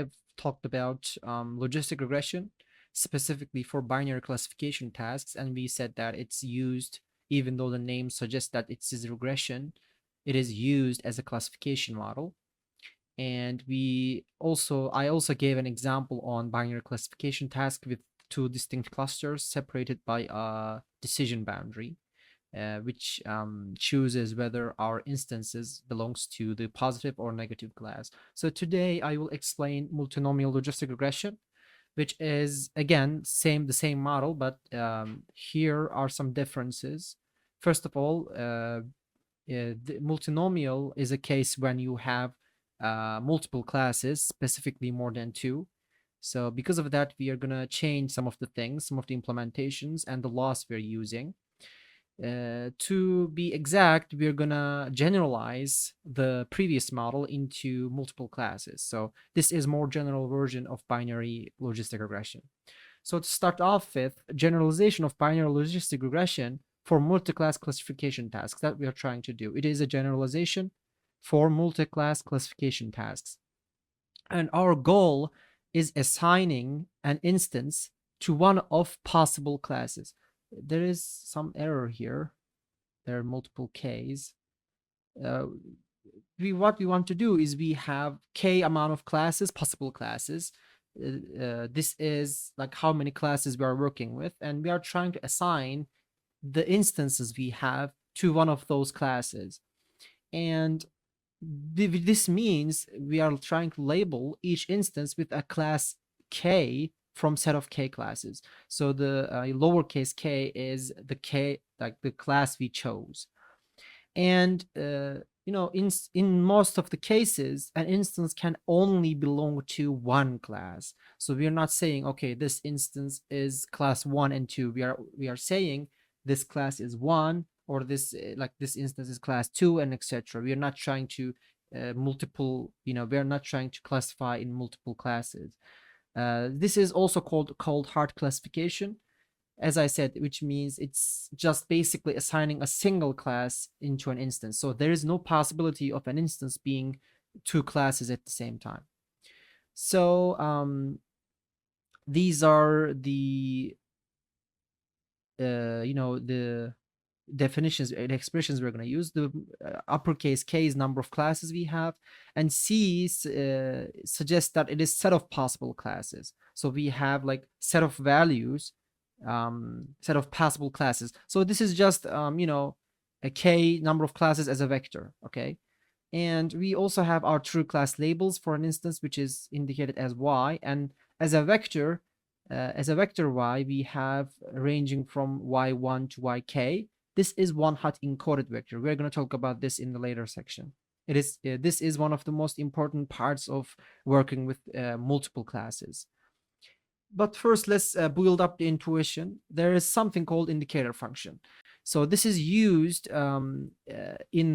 I've talked about logistic regression, specifically for binary classification tasks, and we said that it's used, even though the name suggests that it's a regression, it is used as a classification model. And I also gave an example on binary classification task with two distinct clusters separated by a decision boundary, which chooses whether our instances belongs to the positive or negative class. So today I will explain multinomial logistic regression, which is again the same model, but here are some differences. First of all, the multinomial is a case when you have multiple classes, specifically more than two. So because of that, we are going to change some of the things, some of the implementations and the laws we're using. To be exact, we're going to generalize the previous model into multiple classes. So this is more general version of binary logistic regression. So to start off with, generalization of binary logistic regression for multi-class classification tasks that we are trying to do. It is a generalization for multi-class classification tasks. And our goal is assigning an instance to one of possible classes. There is some error here. There are multiple Ks. What we want to do is we have K amount of classes, possible classes. This is like how many classes we are working with, and we are trying to assign the instances we have to one of those classes. And this means we are trying to label each instance with a class K from set of K classes. So the lowercase k is the K, like the class we chose. And in most of the cases, an instance can only belong to one class. So we are not saying, okay, this instance is class 1 and 2. We are saying this class is 1, or this this instance is class 2, and etc. We are not trying to we are not trying to classify in multiple classes. This is also called hard classification, as I said, which means it's just basically assigning a single class into an instance. So there is no possibility of an instance being two classes at the same time. So these are the the definitions and expressions we're going to use. The uppercase K is number of classes we have, and C suggests that it is set of possible classes. So we have like set of values, set of possible classes. So this is just a K number of classes as a vector. Okay. And we also have our true class labels for an instance, which is indicated as Y, and as a vector Y, we have ranging from Y1 to YK. This is one hot encoded vector. We're going to talk about this in the later section. This is one of the most important parts of working with multiple classes. But first, let's build up the intuition. There is something called indicator function. So this is used in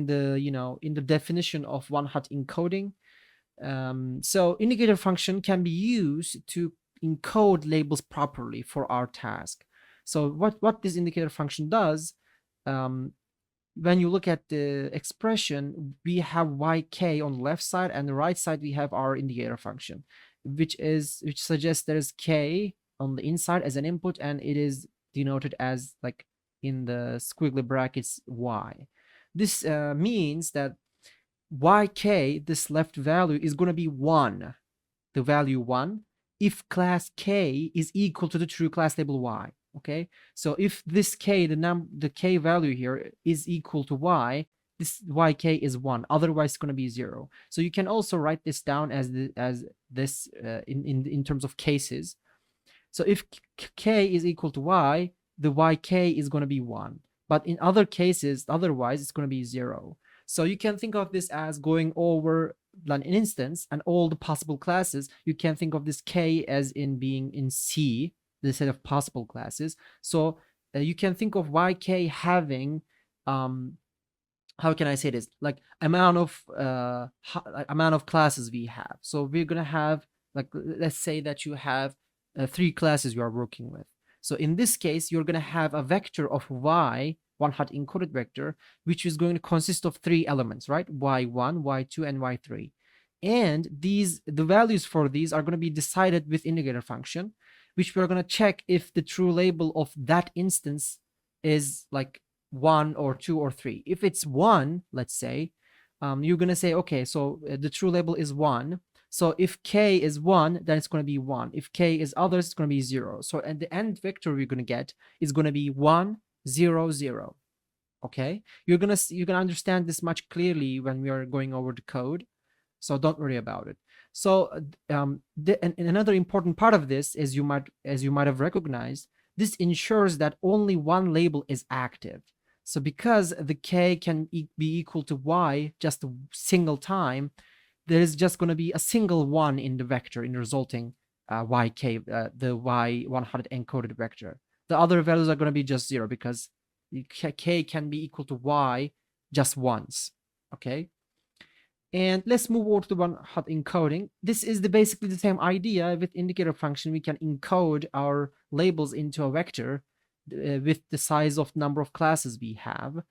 the definition of one hot encoding. So indicator function can be used to encode labels properly for our task. So what this indicator function does, when you look at the expression, we have yk on the left side, and the right side we have our indicator function, which suggests there is k on the inside as an input, and it is denoted as like in the squiggly brackets y. This means that yk, this left value, is going to be 1, the value 1, if class k is equal to the true class label y. Okay, so if this k, the k value here, is equal to y, this yk is 1, otherwise it's going to be 0. So you can also write this down as this in terms of cases. So if k is equal to y, the yk is going to be 1, but in other cases, otherwise it's going to be 0. So you can think of this as going over an instance and all the possible classes. You can think of this k as in being in C, the set of possible classes. So you can think of yk having how can I say this, like amount of classes we have. So we're gonna have, like, let's say that you have 3 classes you are working with. So in this case, you're gonna have a vector of y, one hot encoded vector, which is going to consist of 3 elements, right? y1, y2, and y3. And the values for these are going to be decided with indicator function, which we're going to check if the true label of that instance is like 1 or 2 or 3. If it's 1, let's say, you're going to say, okay, so the true label is 1. So if k is 1, then it's going to be 1. If k is others, it's going to be 0. So and the end vector we're going to get is going to be 1, 0, 0. Okay, you're gonna understand this much clearly when we are going over the code, so don't worry about it. So and another important part of this is you might have recognized, this ensures that only one label is active. So because the k can be equal to y just a single time, there is just going to be a single 1 in the vector in the resulting yk, the y100 encoded vector. The other values are going to be just 0 because k can be equal to y just once. Okay, and let's move over to the one-hot encoding. This is basically the same idea. With indicator function, we can encode our labels into a vector with the size of number of classes we have.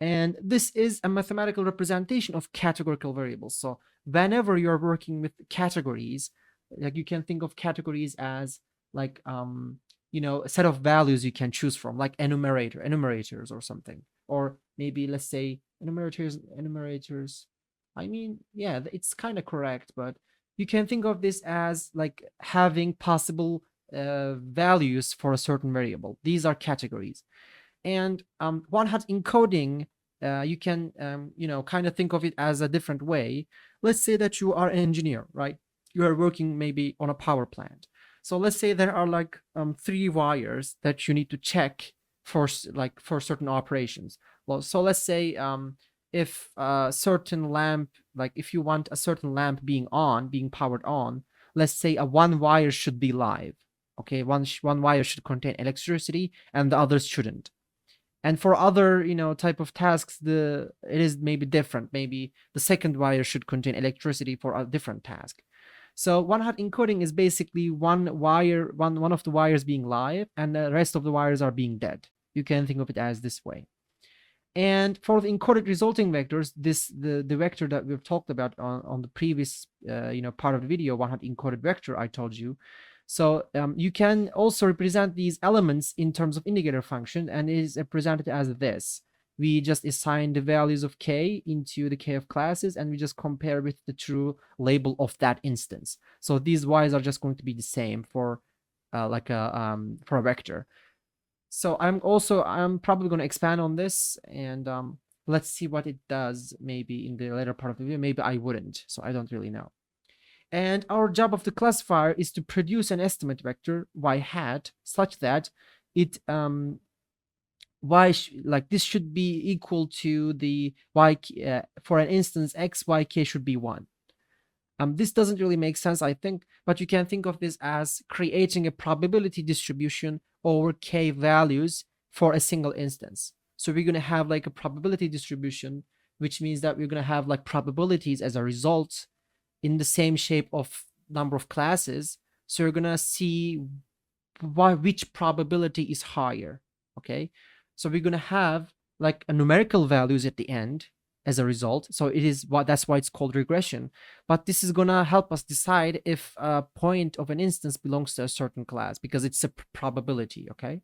And this is a mathematical representation of categorical variables. So whenever you're working with categories, like you can think of categories as like a set of values you can choose from, like enumerators or something, or maybe let's say enumerators. I mean, yeah, it's kind of correct, but you can think of this as like having possible values for a certain variable. These are categories. And one-hot encoding, you can kind of think of it as a different way. Let's say that you are an engineer, right? You are working maybe on a power plant. So let's say there are like 3 wires that you need to check for certain operations. Well, so let's say if a certain lamp, like if you want a certain lamp being powered on, let's say one wire should be live. Okay, one wire should contain electricity and the others shouldn't. And for other type of tasks, it is maybe different. Maybe the second wire should contain electricity for a different task. So one-hot encoding is basically one of the wires being live and the rest of the wires are being dead. You can think of it as this way. And for the encoded resulting vectors, the vector that we've talked about on the previous part of the video, one-hot encoded vector I told you. So you can also represent these elements in terms of indicator function, and it is represented as this. We just assign the values of k into the k of classes, and we just compare with the true label of that instance. So these y's are just going to be the same for for a vector. So I'm probably going to expand on this, and let's see what it does maybe in the later part of the video. Maybe I wouldn't, so I don't really know. And our job of the classifier is to produce an estimate vector y hat such that it this should be equal to the y for an instance x y k should be 1. This doesn't really make sense, I think, but you can think of this as creating a probability distribution over k values for a single instance. So we're going to have like a probability distribution, which means that we're going to have like probabilities as a result in the same shape of number of classes. So you're going to see which probability is higher. Okay, so we're going to have like a numerical values at the end as a result. So that's why it's called regression. But this is going to help us decide if a point of an instance belongs to a certain class, because it's a probability. Okay,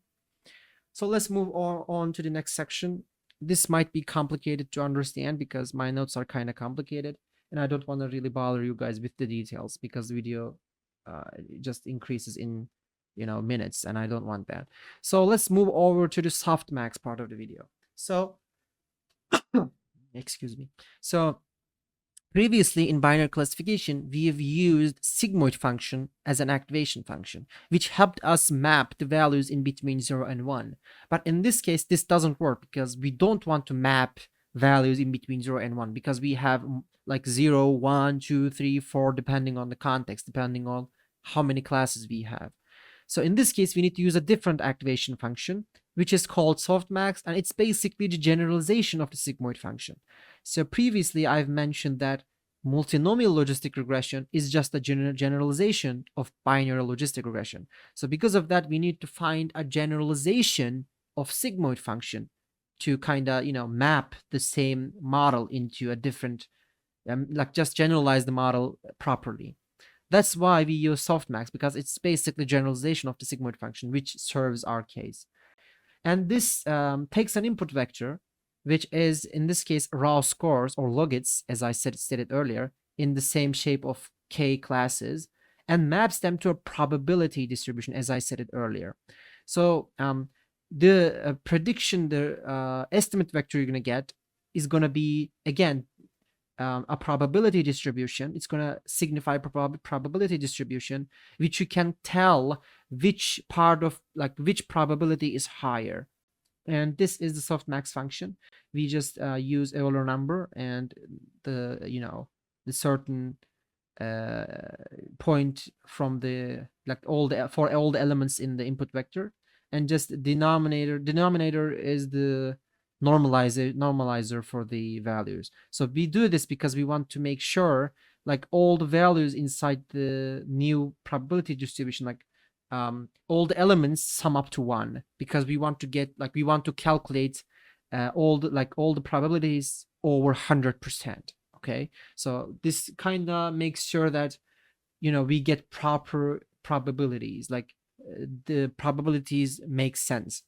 so let's move on to the next section. This might be complicated to understand because my notes are kind of complicated, and I don't want to really bother you guys with the details because the video just increases in minutes, and I don't want that. So let's move over to the softmax part of the video. So excuse me. So previously in binary classification, we have used sigmoid function as an activation function, which helped us map the values in between 0 and 1. But in this case, this doesn't work because we don't want to map values in between 0 and 1, because we have like 0, 1, 2, 3, 4, depending on the context, depending on how many classes we have. So in this case, we need to use a different activation function, which is called softmax, and it's basically the generalization of the sigmoid function. So previously, I've mentioned that multinomial logistic regression is just a generalization of binary logistic regression. So because of that, we need to find a generalization of sigmoid function to kind of map the same model into a different like just generalize the model properly. That's why we use softmax, because it's basically generalization of the sigmoid function, which serves our case. And this takes an input vector, which is in this case raw scores or logits, as I stated earlier, in the same shape of k classes, and maps them to a probability distribution, as I said it earlier. So the prediction, the estimate vector you're going to get is going to be, again, a probability distribution. It's going to signify probability distribution, which you can tell which part of, like, which probability is higher. And this is the softmax function. We just use Euler number and the, the certain point from the, like, for all the elements in the input vector, and just denominator is the normalizer for the values. So we do this because we want to make sure, like, all the values inside the new probability distribution, like, all the elements sum up to 1, because we want to get, like, we want to calculate all the probabilities over 100%. Okay, so this kind of makes sure that, we get proper probabilities, like, the probabilities make sense.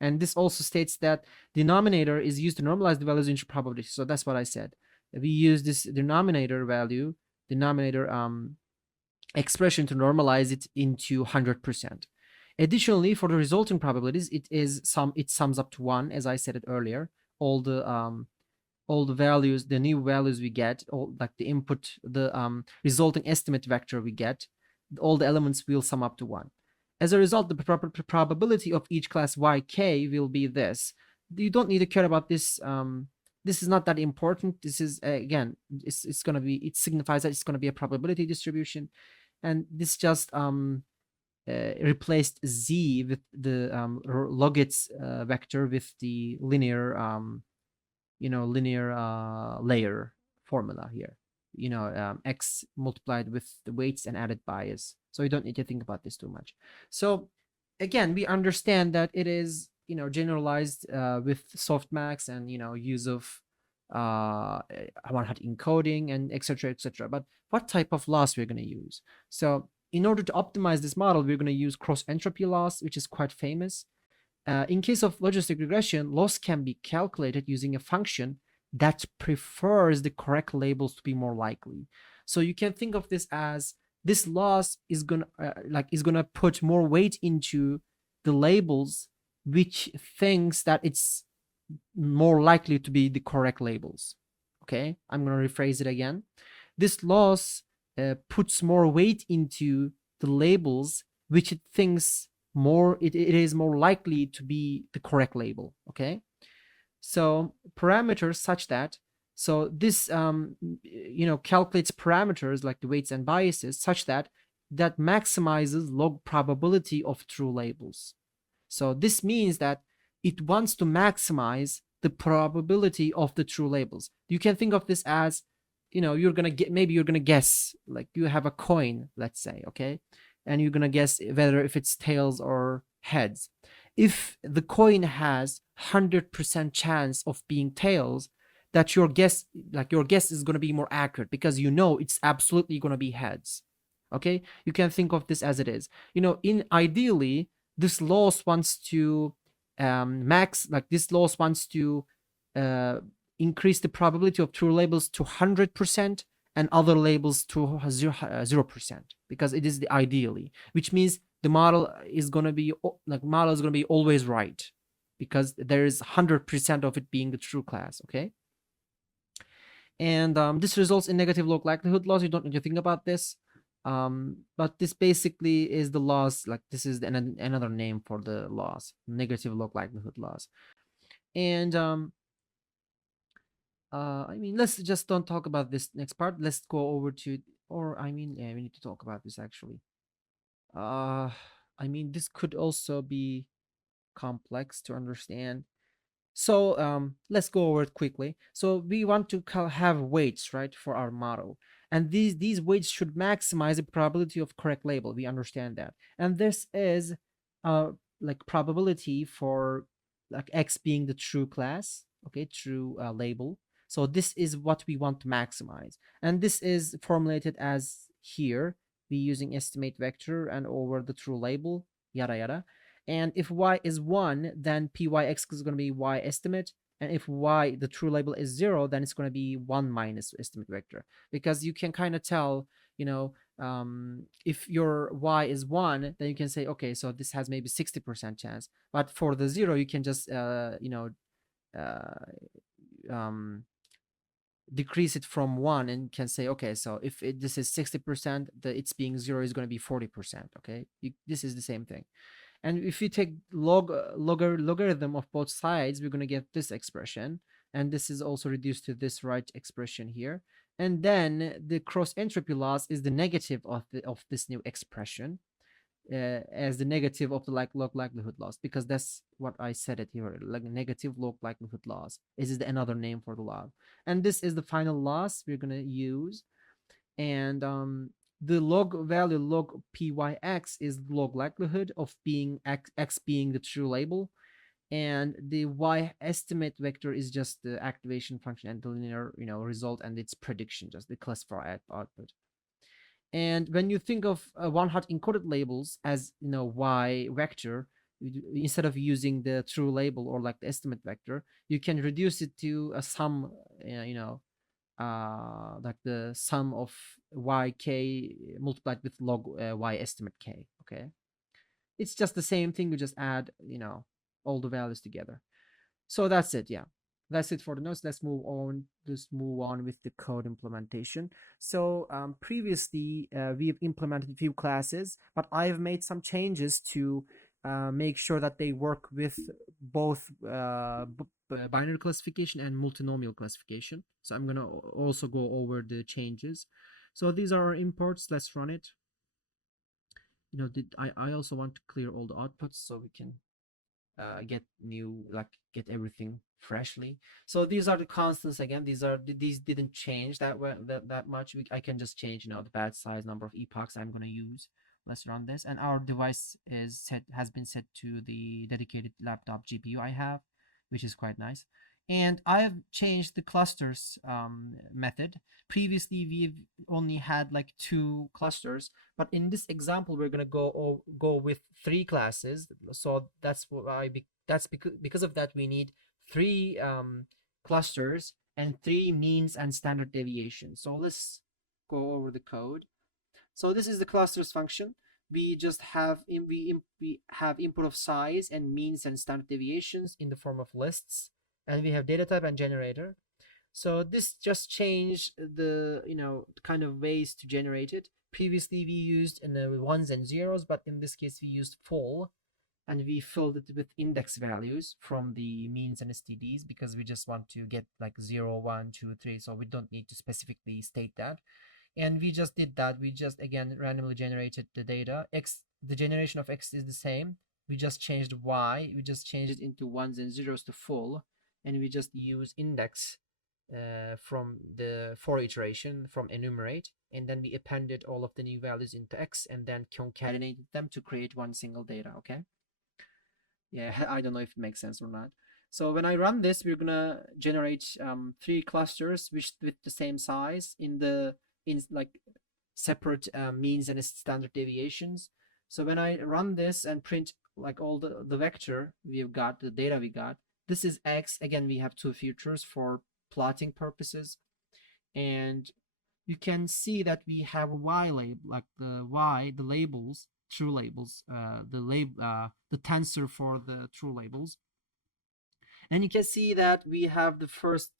And this also states that denominator is used to normalize the values into probability. So that's what I said. We use this denominator expression to normalize it into 100%. Additionally, for the resulting probabilities, it sums up to 1, as I said it earlier. All the values, the new values we get, all, like, the input, the resulting estimate vector we get, all the elements will sum up to 1. As a result, the probability of each class yk will be this. You don't need to care about this. This is not that important. This is, again, it's going to be, it signifies that it's going to be a probability distribution. And this just replaced z with the logits vector with the linear layer formula here. X multiplied with the weights and added bias. So you don't need to think about this too much. So again, we understand that it is, generalized with softmax and, use of one-hot encoding and etc. But what type of loss we're going to use? So in order to optimize this model, we're going to use cross entropy loss, which is quite famous. In case of logistic regression, loss can be calculated using a function that prefers the correct labels to be more likely. So you can think of this as, this loss is gonna put more weight into the labels which thinks that it's more likely to be the correct labels. Okay, I'm gonna rephrase it again. This loss puts more weight into the labels which it thinks it is more likely to be the correct label. Okay, so parameters such that, so this calculates parameters like the weights and biases such that maximizes log probability of true labels. So this means that it wants to maximize the probability of the true labels. You can think of this as, you're gonna guess, like, you have a coin, let's say, okay, and you're gonna guess whether if it's tails or heads. If the coin has 100% chance of being tails, that your guess is going to be more accurate, because it's absolutely going to be heads. Okay, you can think of this as it is. Ideally, this loss wants to increase the probability of true labels to 100% and other labels to 0%, because it is the ideally, which means the model is going to be always right, because there is 100% of it being the true class. Okay, and this results in negative log likelihood loss. You don't need to think about this, but this basically is the loss. Like, this is another name for the loss, negative log likelihood loss. And let's just don't talk about this next part. Let's go over to, we need to talk about this actually. This could also be complex to understand. So let's go over it quickly. So we want to have weights, right, for our model. And these weights should maximize the probability of correct label. We understand that. And this is like probability for, like, X being the true class, okay, true label. So this is what we want to maximize. And this is formulated as here, we using estimate vector and over the true label, yada yada. And if y is 1, then pyx is going to be y estimate. And if y, the true label, is 0, then it's going to be 1 minus estimate vector. Because you can kind of tell, if your y is 1, then you can say, okay, so this has maybe 60% chance. But for the 0, you can just, uh, um, decrease it from 1 and can say, okay, so if this is 60%, its being 0 is going to be 40%. Okay, this is the same thing. And if you take logarithm of both sides, we're going to get this expression. And this is also reduced to this right expression here. And then the cross entropy loss is the negative of this new expression, as the negative of the log likelihood loss, because that's what I said it here, like negative log likelihood loss. This is another name for the log. And this is the final loss we're going to use. And the log value log pyx is log likelihood of being x being the true label, and the y estimate vector is just the activation function and the linear result and its prediction, just the classifier output. And when you think of one-hot encoded labels as y vector, instead of using the true label or like the estimate vector, you can reduce it to a sum, like the sum of yk multiplied with log y estimate k. Okay, it's just the same thing. You just add all the values together. So that's it. Yeah, that's it for the notes. Let's move on. Just move on with the code implementation. So previously we've implemented a few classes, but I've made some changes to make sure that they work with both binary classification and multinomial classification. So I'm gonna also go over the changes. So these are our imports. Let's run it. I also want to clear all the outputs so we can get everything freshly. So these are the constants again. These didn't change that much. I can just change the batch size, number of epochs I'm going to use. Let's run this, and our device has been set to the dedicated laptop GPU I have, which is quite nice. And I have changed the clusters method. Previously we've only had like 2 clusters, but in this example we're going to go with 3 classes. So that's why because of that we need 3 clusters and 3 means and standard deviations. So let's go over the code. So this is the clusters function. We just have we have input of size and means and standard deviations in the form of lists, and we have data type and generator. So this just changed the kind of ways to generate it. Previously we used ones and zeros, but in this case we used full, and we filled it with index values from the means and STDs because we just want to get like 0, 1, 2, 3. So we don't need to specifically state that. And we just did that. We just again randomly generated the data. The generation of x is the same. We just changed y. We just changed it into ones and zeros to full, and we just use index from the for iteration from enumerate, and then we appended all of the new values into x and then concatenated them to create one single data. Okay. Yeah, I don't know if it makes sense or not. So when I run this, we're gonna generate 3 clusters which with the same size in like separate means and standard deviations. So when I run this and print like all the vector we've got, the data we got, this is x. Again, we have 2 features for plotting purposes, and you can see that we have a y label, like the labels, true labels, the tensor for the true labels, and you can see that we have the first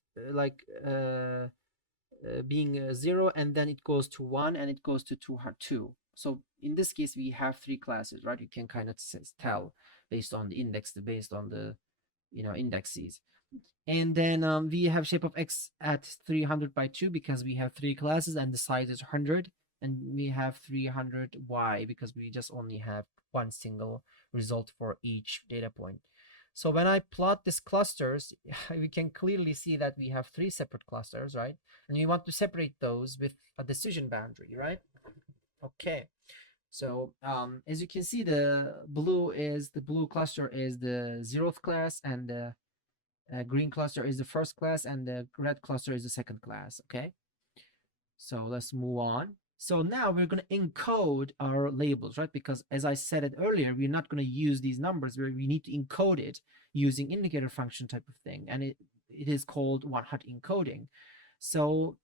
being 0, and then it goes to 1, and it goes to 2. So in this case we have 3 classes, right? You can kind of tell based on the index, based on the indexes. And then we have shape of x at 300 by 2 because we have 3 classes and the size is 100, and we have 300 y because we just only have one single result for each data point. So when I plot these clusters, we can clearly see that we have 3 separate clusters, right? And we want to separate those with a decision boundary, right? Okay. So as you can see, the blue cluster is the 0th class, and the green cluster is the first class and the red cluster is the second class. Okay, so let's move on. So now we're going to encode our labels, right? Because as I said it earlier, we're not going to use these numbers where we need to encode it using indicator function type of thing, and it is called one-hot encoding. So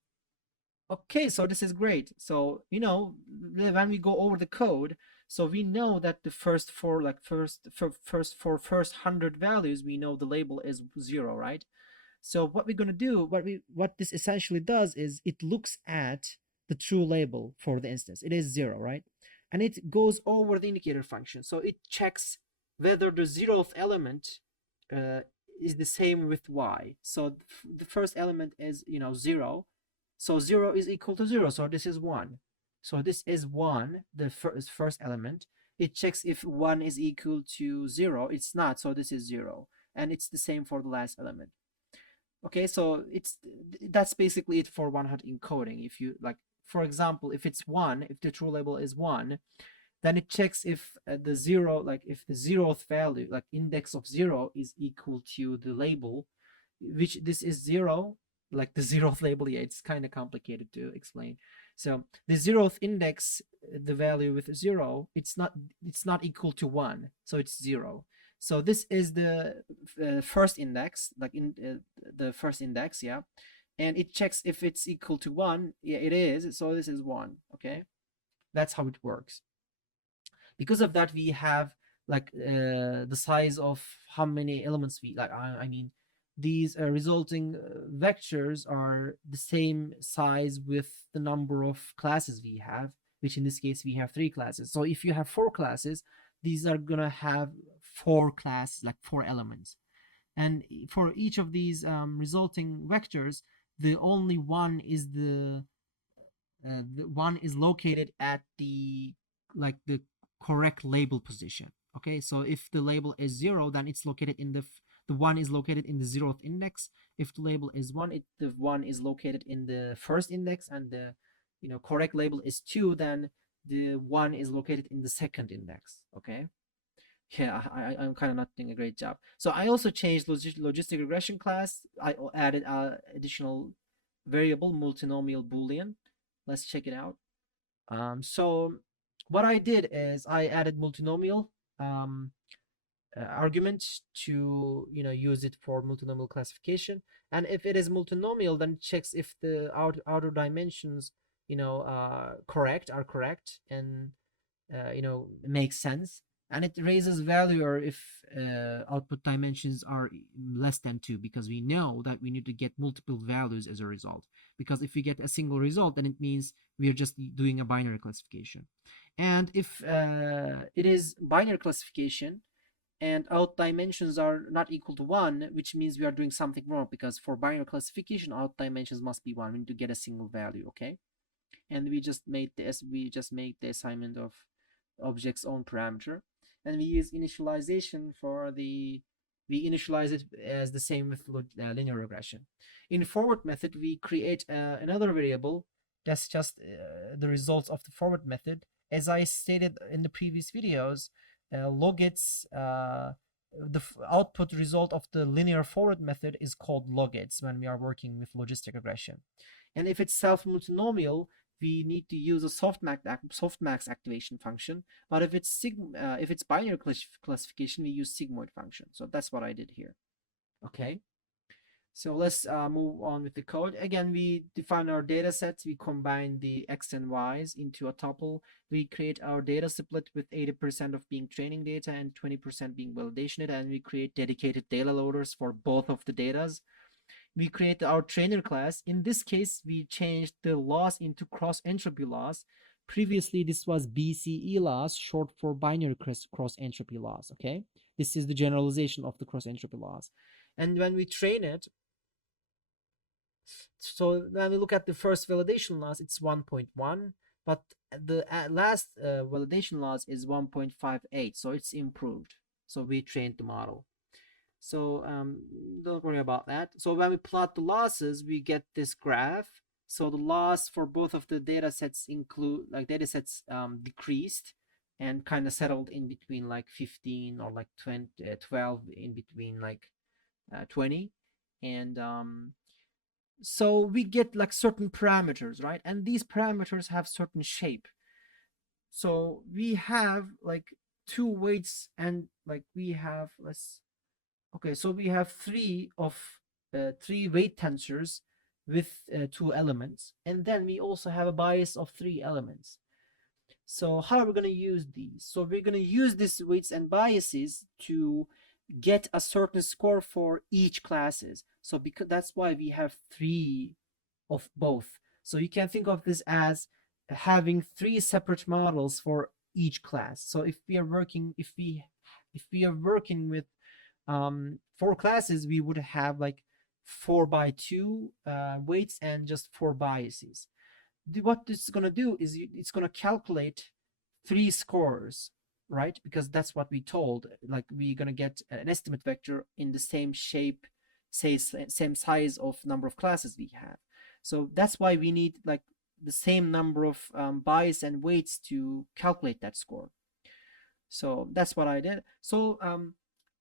okay, so this is great. So when we go over the code, so we know that the first four, like first 100 values, we know the label is 0, right? So what we're going to do, what this essentially does is it looks at the true label for the instance. It is 0, right? And it goes over the indicator function. So it checks whether the 0th element uh, is the same with y. So the first element is 0. So 0 is equal to 0. So this is 1. So this is 1, the first element. It checks if 1 is equal to 0. It's not. So this is 0. And it's the same for the last element. Okay, so that's basically it for one-hot encoding. If you like, for example, if it's 1, if the true label is 1, then it checks if the 0, like if the 0th value, like index of 0 is equal to the label, which this is 0, like the 0th label. Yeah, it's kind of complicated to explain. So the 0th index, the value with 0, it's not equal to 1, so it's 0. So this is the first index, like in the first index, yeah, and it checks if it's equal to 1. Yeah, it is. So this is 1. Okay, that's how it works. Because of that, we have like the size of how many elements we like. I mean, these resulting vectors are the same size with the number of classes we have, which in this case we have 3 classes. So if you have 4 classes, these are gonna have 4 classes, like 4 elements. And for each of these resulting vectors, the only one is the one is located at the correct label position. Okay, so if the label is 0, then it's located in the 1 is located in the 0th index. If the label is 1, the 1 is located in the first index, and the correct label is 2, then the 1 is located in the second index. Okay, yeah, I'm kind of not doing a great job. So I also changed logistic regression class. I added additional variable, multinomial boolean. Let's check it out. So what I did is I added multinomial argument to use it for multinomial classification. And if it is multinomial, then it checks if the outer dimensions are correct and makes sense, and it raises value or if output dimensions are less than 2, because we know that we need to get multiple values as a result. Because if we get a single result, then it means we are just doing a binary classification. And if it is binary classification and out dimensions are not equal to 1, which means we are doing something wrong, because for binary classification out dimensions must be 1. We need to get a single value. Okay, and we just made the assignment of object's own parameter, and we use initialization for we initialize it as the same with linear regression. In forward method, we create another variable that's just the results of the forward method. As I stated in the previous videos, logits, the output result of the linear forward method is called logits when we are working with logistic regression. And if it's self-multinomial, we need to use a softmax activation function. But if it's binary classification, we use sigmoid function. So that's what I did here. Okay. So let's move on with the code. Again, we define our data sets. We combine the x and y's into a tuple. We create our data split with 80% of being training data and 20% being validation data. And we create dedicated data loaders for both of the datas. We create our trainer class. In this case, we changed the loss into cross entropy loss. Previously, this was BCE loss, short for binary cross entropy loss. Okay, this is the generalization of the cross entropy loss. And when we train it, so when we look at the first validation loss, it's 1.1, but the last validation loss is 1.58, so it's improved. So we trained the model. So don't worry about that. So when we plot the losses, we get this graph. So the loss for both of the data sets decreased and kind of settled in between like 15 or like 12 in between like 20, and so we get like certain parameters, right? And these parameters have certain shape. So we have like two weights, and like we have, let's, okay, so we have three weight tensors with two elements, and then we also have a bias of three elements. So how are we going to use these? So we're going to use these weights and biases to get a certain score for each classes. So because that's why we have three of both. So you can think of this as having three separate models for each class. So if we are working, if we are working with four classes, we would have like 4x2 weights and just four biases. What this is going to do is it's going to calculate three scores, right? Because that's what we told, like we're going to get an estimate vector in the same shape, say same size of number of classes we have. So that's why we need like the same number of bias and weights to calculate that score. So that's what I did. So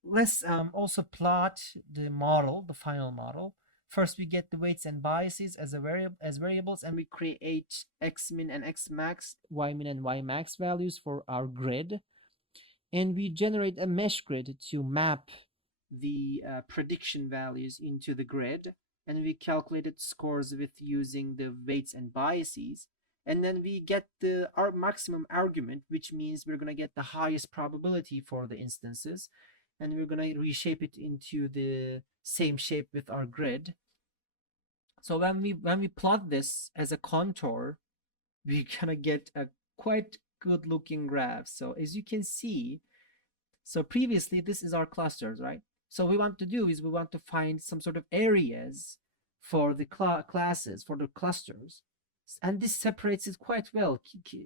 let's also plot the model, the final model. First, we get the weights and biases as variables, and we create x min and x max, y min and y max values for our grid, and we generate a mesh grid to map the prediction values into the grid, and we calculated scores with using the weights and biases, and then we get our maximum argument, which means we're going to get the highest probability for the instances, and we're going to reshape it into the same shape with our grid. So when we plot this as a contour, we're going to get a quite good looking graph. So as you can see, so previously this is our clusters, right? So what we want to do is we want to find some sort of areas for the classes, for the clusters, and this separates it quite well,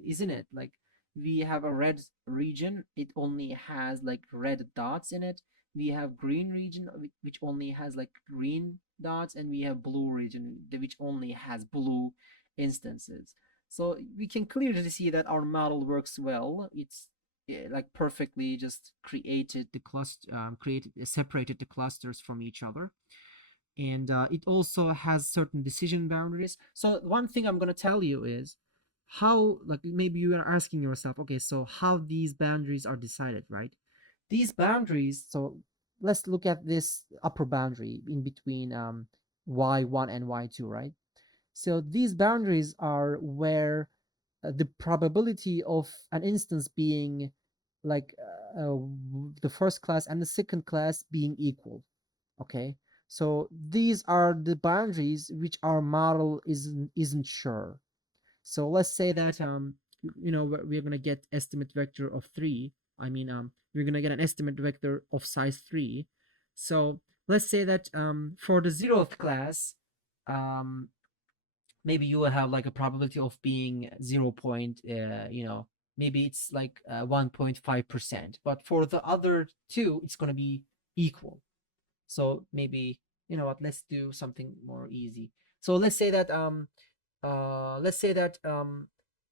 isn't it? Like we have a red region, it only has like red dots in it. We have green region, which only has like green dots, and we have blue region, which only has blue instances. So we can clearly see that our model works well. It's like perfectly just created the cluster, separated the clusters from each other, and it also has certain decision boundaries. So one thing I'm going to tell you is how, like maybe you are asking yourself, okay, so how these boundaries are decided, right? These boundaries, so let's look at this upper boundary in between y1 and y2, right? So these boundaries are where the probability of an instance being like the first class and the second class being equal. Okay, so these are the boundaries which our model isn't sure. So let's say that we're gonna get estimate vector of 3. I mean we're gonna get an estimate vector of size 3. So let's say that for the 0th class, um, maybe you will have like a probability of being 0 point, maybe it's like 1.5%, but for the other two it's going to be equal. So maybe, you know what, let's do something more easy. So let's say that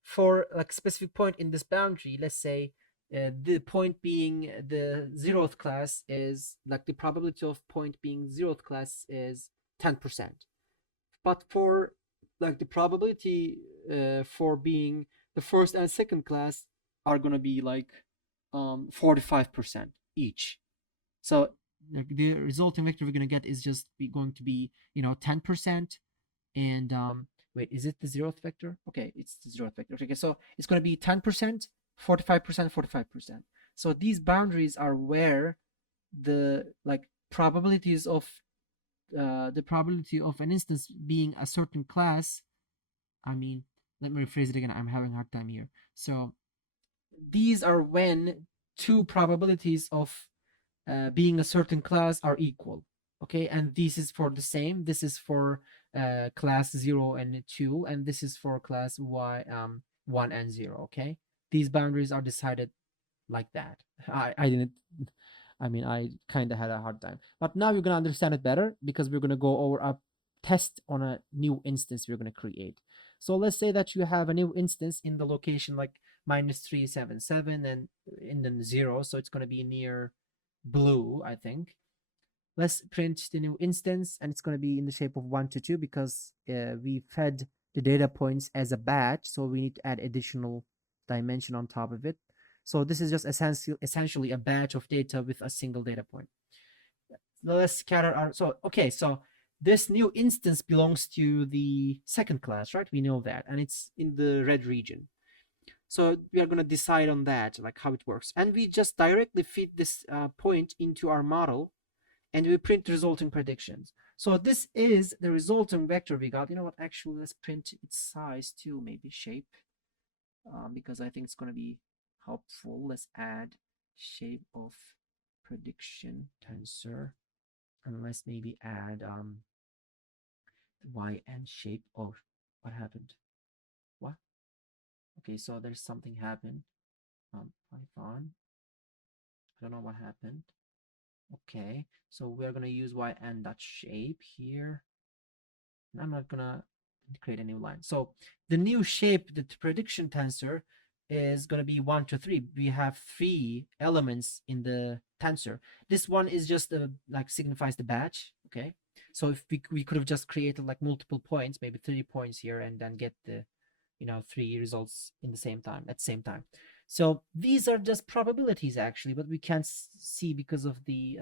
for like specific point in this boundary, let's say the point being the 0th class is like the probability of point being 0th class is 10%, but for like the probability for being the first and second class are going to be like 45% each. So the resulting vector we're going to get is just going to be 10%, and wait, is it the 0th vector? Okay, it's the 0th vector. Okay, so it's going to be 10%, 45%, 45%. So these boundaries are where the like probabilities of the probability of an instance being a certain class, I mean, let me rephrase it again, I'm having a hard time here. So these are when two probabilities of being a certain class are equal. Okay, and this is for the same, this is for class 0 and 2, and this is for class 1 and 0. Okay, these boundaries are decided like that. I didn't, I mean, I kind of had a hard time, but now you're gonna understand it better because we're gonna go over a test on a new instance we're gonna create. So let's say that you have a new instance in the location like -377 and in the 0, so it's gonna be near blue, I think. let's print the new instance, and it's going to be in the shape of 1 to 2 because we fed the data points as a batch, so we need to add additional dimension on top of it. So this is just essentially a batch of data with a single data point. Now let's scatter our, so okay, so this new instance belongs to the second class, right? We know that, and it's in the red region. So we are going to decide on that, like how it works. And we just directly feed this point into our model, and we print the resulting predictions. So this is the resulting vector we got. You know what, actually, let's print its size too, maybe shape, because I think it's going to be helpful. Let's add shape of prediction tensor, and let's maybe add the yn shape. Oh, what happened? What? Okay, so there's something happened. Python, I don't know what happened. Okay, so we're gonna use yn dot shape here, and I'm not gonna create a new line. So the new shape, the prediction tensor, is gonna be 1 to 3. We have 3 elements in the tensor. This one is just like signifies the batch. Okay, so if we could have just created like multiple points, maybe 3 points here, and then get the 3 results in the same time at the same time. So these are just probabilities actually, but we can't see because of the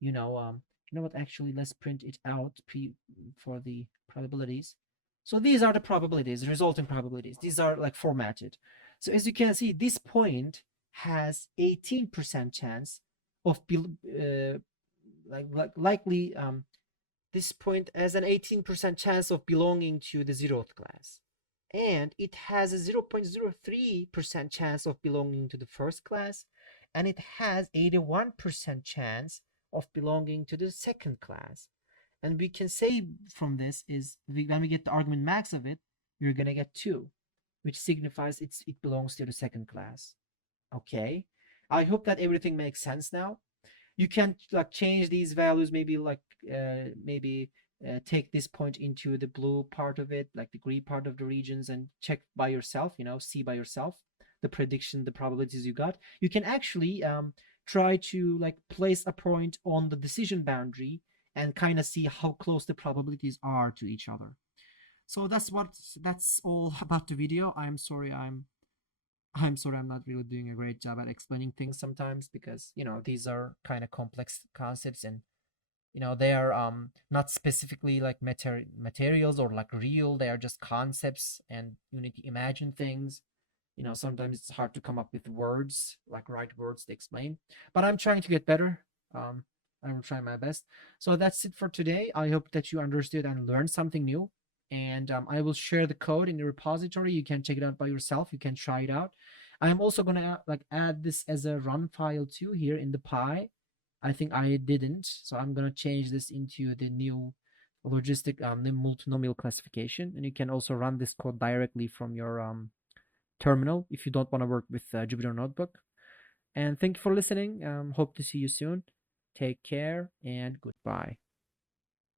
you know what, actually let's print it out for the probabilities. So these are the probabilities, resulting probabilities. These are like formatted. So as you can see, this point has 18% chance of likely this point has an 18% chance of belonging to the 0th class, and it has a 0.03% chance of belonging to the first class, and it has 81% chance of belonging to the second class. And we can say from this is when we get the argument max of it, we're gonna get 2, which signifies it belongs to the second class. Okay, I hope that everything makes sense now. You can like change these values, maybe like take this point into the blue part of it, like the green part of the regions, and check by yourself, see by yourself the prediction, the probabilities you got. You can actually try to like place a point on the decision boundary and kind of see how close the probabilities are to each other. So that's all about the video. I'm sorry I'm not really doing a great job at explaining things sometimes, because these are kind of complex concepts, and they are not specifically like materials or like real. They are just concepts, and you need to imagine things. Sometimes it's hard to come up with words, like right words to explain, but I'm trying to get better. I will try my best. So that's it for today. I hope that you understood and learned something new, and I will share the code in the repository. You can check it out by yourself. You can try it out. I'm also gonna like add this as a run file too here in the Py. I think I didn't, so I'm gonna change this into the new logistic the multinomial classification, and you can also run this code directly from your terminal if you don't want to work with Jupyter Notebook. And thank you for listening. Hope to see you soon. Take care and goodbye.